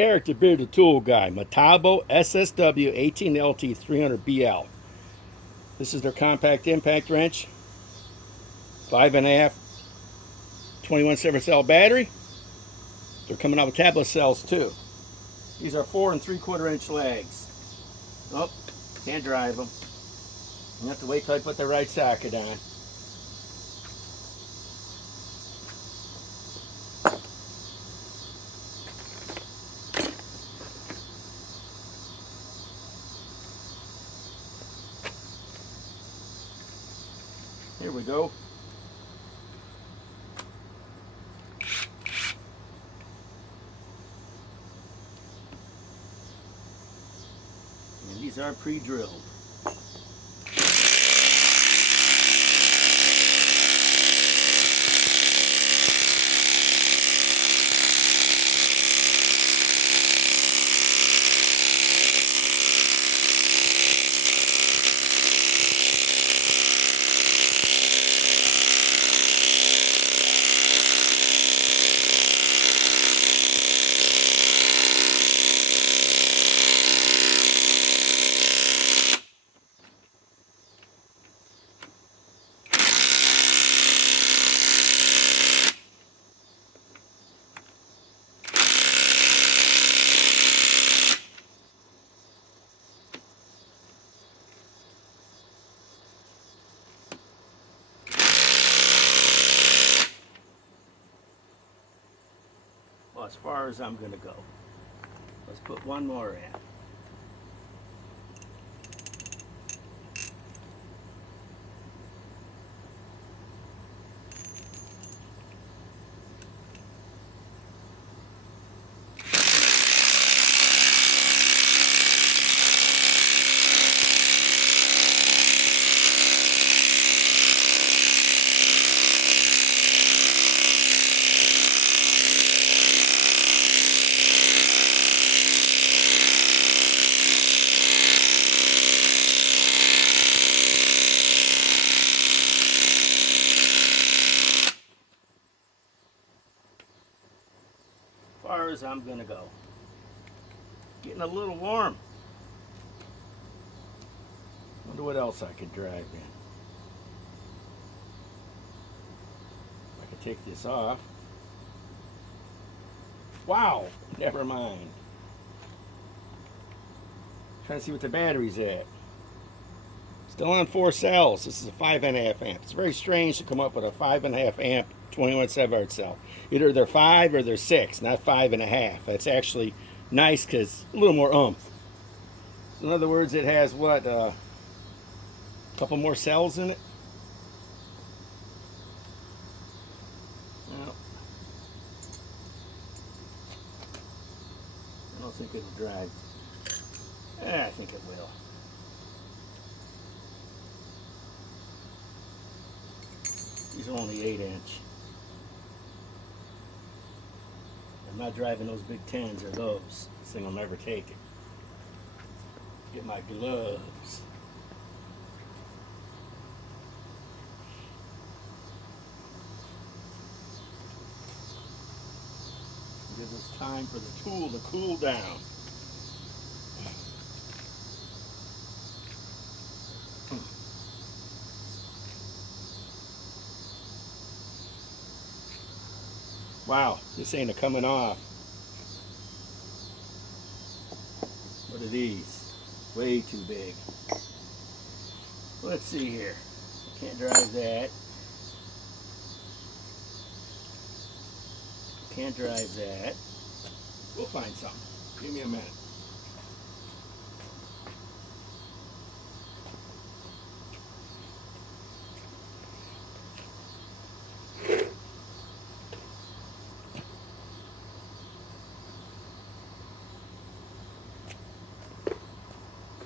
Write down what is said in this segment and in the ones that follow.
Eric the Bearded Tool Guy, METABO SSW 18LT 300BL. This is their compact impact wrench, 5.5, 21/7 cell battery. They're coming out with tablet cells too. These are 4 3/4 inch legs. Oh, can't drive them. You have to wait till I put the right socket on. Here we go. And these are pre-drilled. Well, as far as I'm going to go. Let's put one more in. As far as I'm gonna go. Getting a little warm. Wonder what else I could drive in. I could take this off. Wow, never mind. Trying to see what the battery's at. Still on 4 cells. This is a 5.5 amp. It's very strange to come up with a 5.5 amp 21/7 cell. Either they're 5 or they're 6, not 5.5. That's actually nice because a little more oomph. So in other words, it has what, a couple more cells in it? Well, I don't think it'll drive. I think it will. These are only 8-inch. I'm not driving those big 10s or those. This thing will never take it. Get my gloves. Give this time for the tool to cool down. Wow, this ain't a coming off. What are these? Way too big. Let's see here. Can't drive that. Can't drive that. We'll find something. Give me a minute.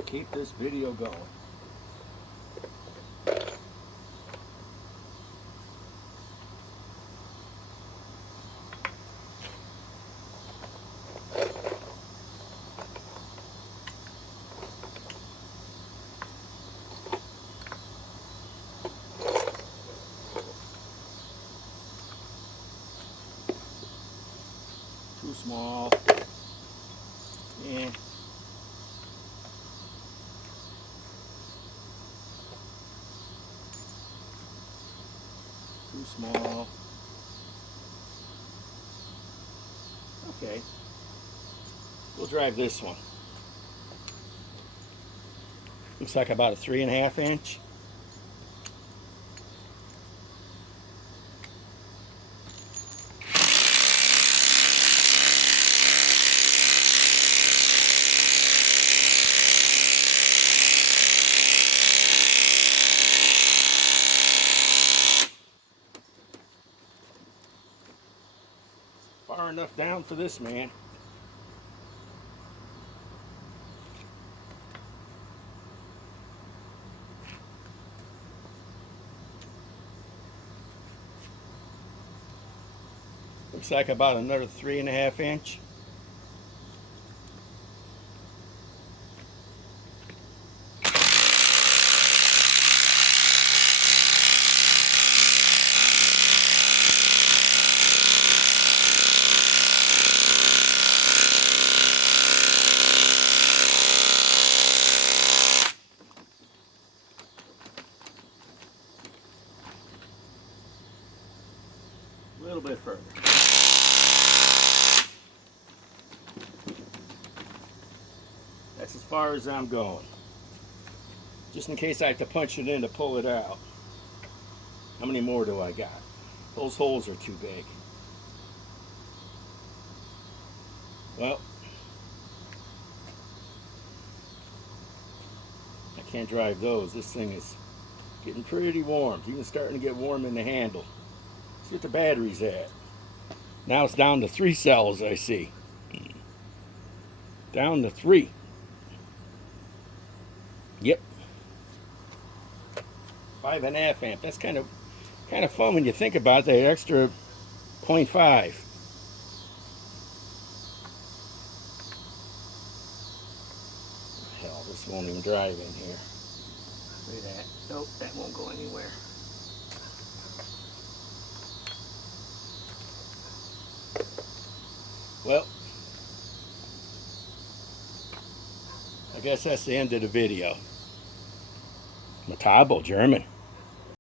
Keep this video going. Too small. small. Okay. We'll drive this one. Looks like about a 3.5 inch. Far enough down for this man. Looks like about another 3.5 inch. A little bit further. That's as far as I'm going. Just in case I have to punch it in to pull it out. How many more do I got? Those holes are too big. Well, I can't drive those. This thing is getting pretty warm. It's even starting to get warm in the handle. See what the battery's at. Now it's down to 3 cells, I see. Down to 3. Yep. 5.5 amp. That's kind of fun when you think about that extra 0.5. Hell, this won't even drive in here. Look at that. Nope, that won't go anywhere. Well, I guess that's the end of the video. METABO, German.